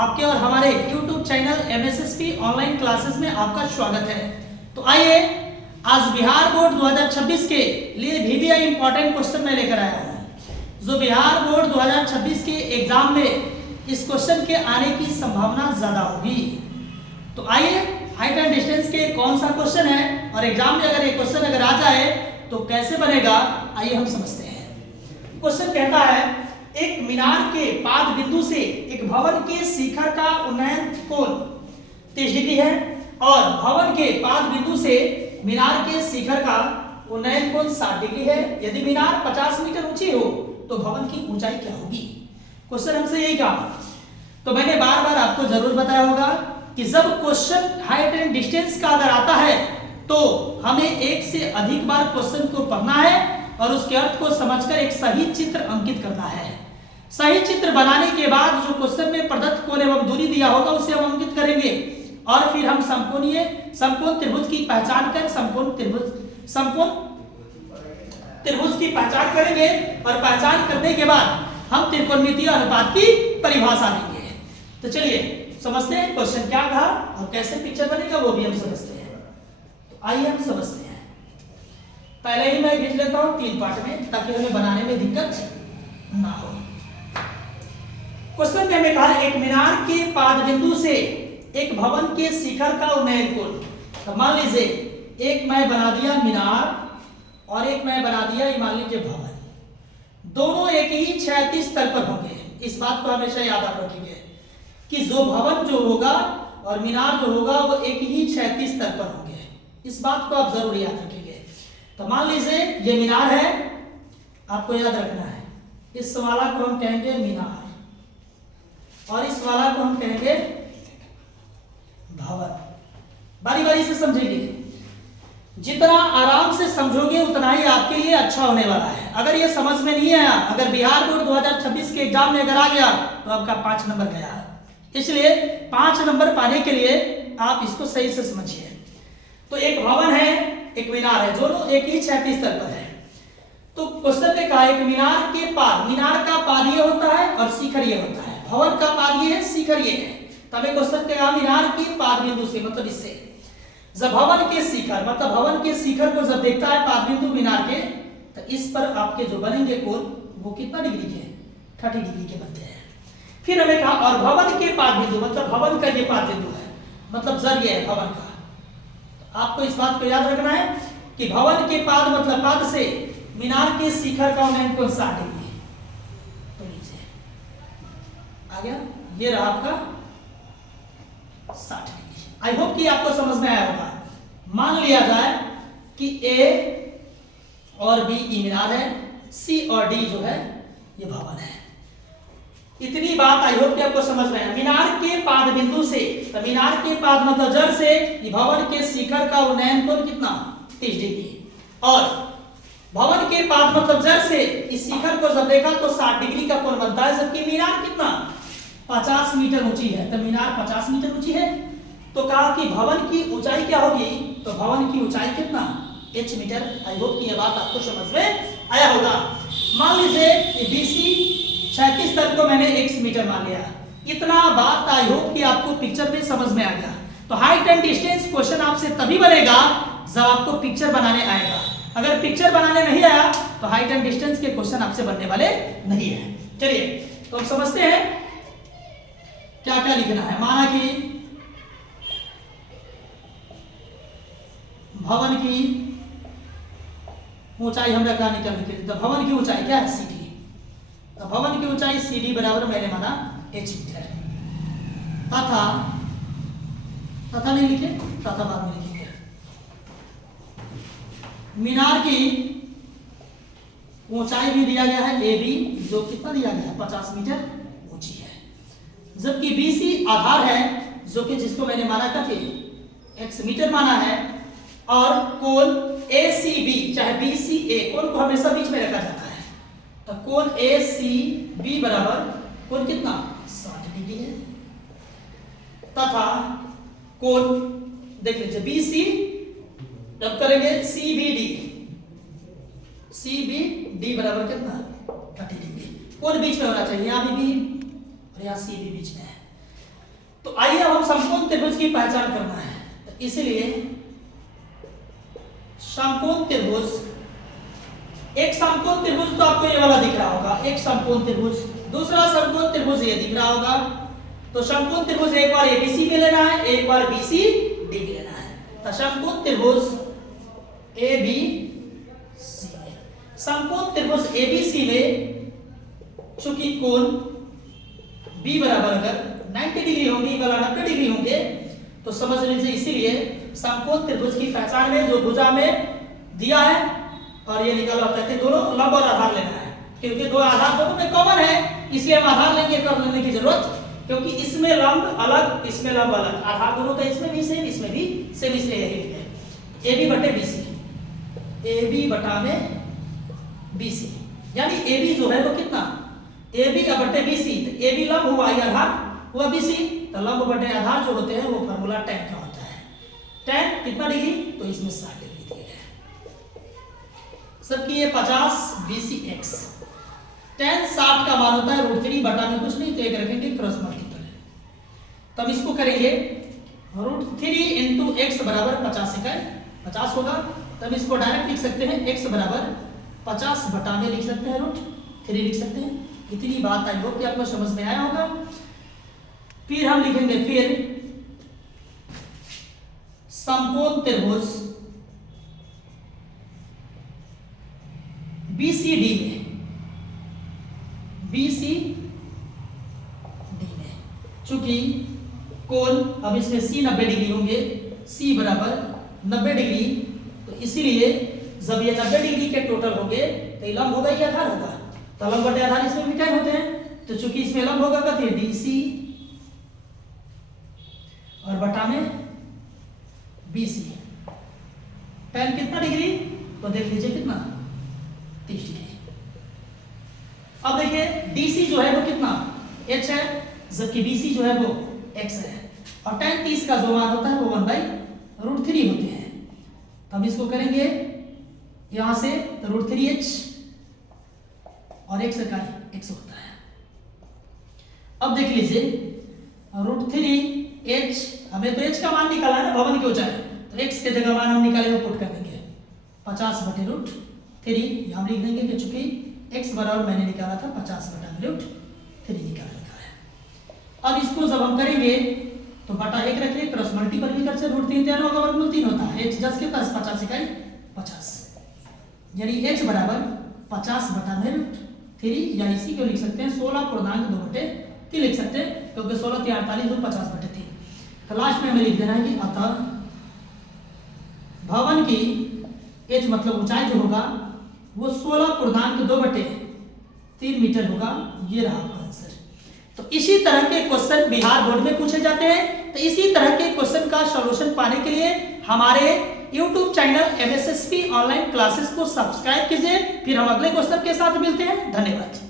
आपके और हमारे YouTube channel MSSP online classes में आपका स्वागत है। तो आइए आज बिहार बोर्ड 2026 के लिए VBI इंपॉर्टेंट क्वेश्चन मैं लेकर आया हूँ। जो बिहार बोर्ड 2026 के एग्जाम में इस क्वेश्चन के आने की संभावना ज्यादा होगी। तो आइए हाइट एंड डिस्टेंस के कौन सा क्वेश्चन है और एग्जाम में अगर ये क्वेश्चन अगर आ जाए तो कैसे बनेगा, आइए हम समझते हैं। क्वेश्चन कहता है एक मीनार के पाद बिंदु से एक भवन के शिखर का उन्नयन कोण 30 डिग्री है और भवन के पाद बिंदु से मीनार के शिखर का उन्नयन कोण 60 डिग्री है। यदि मीनार 50 मीटर ऊंची हो तो भवन की ऊंचाई क्या होगी। क्वेश्चन हमसे यही कहा। तो मैंने बार बार आपको जरूर बताया होगा कि जब क्वेश्चन हाइट एंड डिस्टेंस का अगर आता है तो हमें एक से अधिक बार क्वेश्चन को पढ़ना है और उसके अर्थ को समझकर एक सही चित्र अंकित करना है। सही चित्र बनाने के बाद जो क्वेश्चन में प्रदत्त कोण एवं दूरी दिया होगा उसे हम अंकित करेंगे और फिर हम समकोण त्रिभुज की पहचान कर समकोण त्रिभुज की पहचान करेंगे और पहचान करने के बाद हम त्रिकोणमितीय अनुपात की परिभाषा देंगे। तो चलिए समझते हैं क्वेश्चन क्या कहा और कैसे पिक्चर बनेगा वो भी हम समझते हैं। तो आइए हम समझते हैं। पहले ही मैं खींच लेता हूं 3 पार्ट में ताकि हमें बनाने में दिक्कत ना हो। क्वेश्चन में हमें कहा एक मीनार के पाद बिंदु से एक भवन के शिखर का उन्नयन कोण। तो मान लीजिए एक मैं बना दिया मीनार और एक मैं बना दिया मान लीजिए भवन, दोनों एक ही क्षैतिज तल पर होंगे। इस बात को हमेशा याद आप रखेंगे कि जो भवन जो होगा और मीनार जो होगा वो एक ही क्षैतिज तल पर होंगे। इस बात को आप जरूर याद रखेंगे। तो मान लीजिए ये मीनार है, आपको याद रखना है इस वाला को हम कहेंगे मीनार और इस वाला को हम कहेंगे भवन। बारी बारी से समझेंगे, जितना आराम से समझोगे उतना ही आपके लिए अच्छा होने वाला है। अगर ये समझ में नहीं आया, अगर बिहार बोर्ड 2026 के एग्जाम में अगर आ गया तो आपका 5 नंबर गया। इसलिए 5 नंबर पाने के लिए आप इसको सही से समझिए। तो एक भवन है एक मीनार है, दोनों एक ही क्षैतिज तल पर है। तो क्वेश्चन में कहा एक मीनार के पाद, मीनार का पाद ये होता है और शिखर ये होता है, भवन का पाद ये है शिखर ये है। तब क्वेश्चन में कहा मीनार के पाद बिंदु से मतलब इससे जब भवन के शिखर मतलब भवन के शिखर को जब देखता है पाद बिंदु मीनार के तो इस पर आपके जो बनेंगे कोण वो कितना डिग्री के 30 डिग्री के बनते हैं। फिर हमें कहा और भवन के पाद बिंदु मतलब भवन का ये पाद बिंदु है मतलब जर ये है भवन का। आपको इस बात को याद रखना है कि भवन के पाद मतलब पाद से मीनार के शिखर का उन्नयन कोण 60 डिग्री। तो नीचे आ गया, ये रहा आपका 60 डिग्री। आई होप कि आपको समझ में आया होगा। मान लिया जाए कि ए और बी मीनार है, सी और डी जो है ये भवन है। इतनी बात आई होप कि आपको समझ में आया। मीनार के पाद बिंदु से, तो मीनार के पाद मतलब जड़ से भवन के शिखर का उन्नयन कोण कितना 30 डिग्री और भवन के पाद मतलब जड़ से इस शिखर को जब देखा तो 60 डिग्री का कोण बनता है। जबकि मीनार कितना 50 मीटर ऊंची है, तो मीनार 50 मीटर ऊंची है। तो कहा कि भवन की ऊंचाई क्या होगी, तो भवन की ऊंचाई कितना h मीटर। आई होप कि यह बात आपको समझ में आया होगा। मान लीजिए BC क्षैतिज तल को मैंने x मीटर मान लिया। इतना बात आई होप कि आपको पिक्चर में समझ में आ गया। तो हाइट एंड डिस्टेंस क्वेश्चन आपसे तभी बनेगा जब आपको पिक्चर बनाने आएगा। अगर पिक्चर बनाने नहीं आया तो हाइट एंड डिस्टेंस के क्वेश्चन आपसे बनने वाले नहीं है। चलिए तो हम समझते हैं क्या क्या लिखना है। माना कि भवन की ऊंचाई हमरा क्या निकालने के लिए, तो भवन की ऊंचाई क्या है CD। तो भवन की ऊंचाई CD बराबर मैंने माना h मीटर। तथा नहीं लिखे, तथा बाद में लिखेंगे। मीनार की ऊंचाई भी दिया गया है AB जो कितना दिया गया है 50 मीटर ऊंची है। जबकि BC आधार है जो कि जिसको मैंने माना था x मीटर माना है और कोण ACB चाहे BCA कोण को हमेशा बीच में रखा जाता है। तो कोण ACB बराबर कोण कितना 60 डिग्री है तथा कोण देख लीजिए BC जब करेंगे CBD बराबर कितना 30 डिग्री। कोण बीच में होना चाहिए, यहाँ भी और यहाँ C भी बीच में है। तो आइए अब हम समकोण त्रिभुज की पहचान करना है। तो इसलिए समकोण त्रिभुज, एक समकोण त्रिभुज तो आपको ये वाला दिख रहा होगा, एक समकोण त्रिभुज, दूसरा समकोण त्रिभुज ये दिख रहा होगा। तो समकोण त्रिभुज एक बार एबीसी में लेना है, एक बार बीसीडी में लेना है। तो समकोण त्रिभुज एबीसी में, समकोण त्रिभुज एबीसी में चूंकि कोण बी बराबर अगर 90 डिग्री होंगी, वाला 90 डिग्री होंगे, तो समझ लीजिए इसीलिए समकोण त्रिभुज की पहचान में जो भुजा में दिया है और ये निकाला होता है कि दोनों लंब और आधार लेना है, क्योंकि दो आधार दोनों में कॉमन है, इसलिए हम आधार लेंगे, कर लेने की जरूरत, क्योंकि इसमें लंब अलग, इसमें लंब अलग, आधार दोनों का इसमें भी सेम, इसमें भी सेम, इसलिए यही है AB बटे BC, AB बटा में BC, यानी AB जो है वो कितना, AB बटे BC, तो AB लंब हुआ, ये आधार हुआ BC, तो लंब बटे आधार जो होते हैं वो फार्मूला tan का होता है। tan कितना डिग्री, तो इसमें 60 डिग्री दिया गया है। सबकी ये 50 BCX, tan 60 का मान होता है √3 बटा में कुछ नहीं, तो एक रखेंगे क्रॉस मल्टीपल, तब इसको करेंगे √3 इंटू x बराबर 50 इकाई 50 होगा, तब इसको डायरेक्ट लिख सकते हैं x बराबर 50 बटा में लिख सकते हैं √3 लिख सकते हैं। इतनी बात आई हो कि आपको समझ में आया होगा। फिर हम लिखेंगे फिर समकोण त्रिभुज BCD में, BCD में चूंकि कोण अब इसमें C 90 डिग्री होंगे, C बराबर 90 डिग्री, तो इसीलिए जब ये 90 डिग्री के टोटल होंगे तो ये लंब होगा, ये आधार होगा, तो लंब बटे आधार इसमें भी tan होते हैं, तो चूंकि इसमें लंब होगा कहते हैं DC और बटा में BC, tan कितना डिग्री, तो देख लीजिए कितना 30 डिग्री। अब देखिए DC जो है वो कितना h है, जबकि BC जो है वो x है, और tan 30 का जो मान होता है वो 1/√3 होते हैं। तो हम इसको करेंगे यहां से, तो √3h और x का x होता है। अब देख लीजिए √3h, हमें तो h का मान निकालना है ना, भवन की ऊंचाई, तो x के जगह मान हम निकालेंगे, पुट कर देंगे 50 बटे √3, हम लिख देंगे कि चूंकि x बराबर मैंने निकाला था 50 बटा √3 निकाल रखा है। अब इसको जब हम करेंगे तो बटा 1 रखिए, क्रॉस मल्टीपल भी कर से √3 3 होगा, वर्गमूल 3 होता है, h 10 के पास 50 इकाई 50, यानी h बराबर 50 बटा में √3, या इसी को लिख सकते हैं 16.2/3 लिख सकते हैं, क्योंकि 16 3 48 तो 50 बटे 3। तो लास्ट में हमें लिख देना है कि अतः भवन की h मतलब ऊंचाई जो होगा वो 16.2/3 मीटर होगा। ये रहा आपका आंसर। तो इसी तरह के क्वेश्चन बिहार बोर्ड में पूछे जाते हैं। तो इसी तरह के क्वेश्चन का सॉल्यूशन पाने के लिए हमारे YouTube channel MSSP online classes को सब्सक्राइब कीजिए। फिर हम अगले क्वेश्चन के साथ मिलते हैं। धन्यवाद।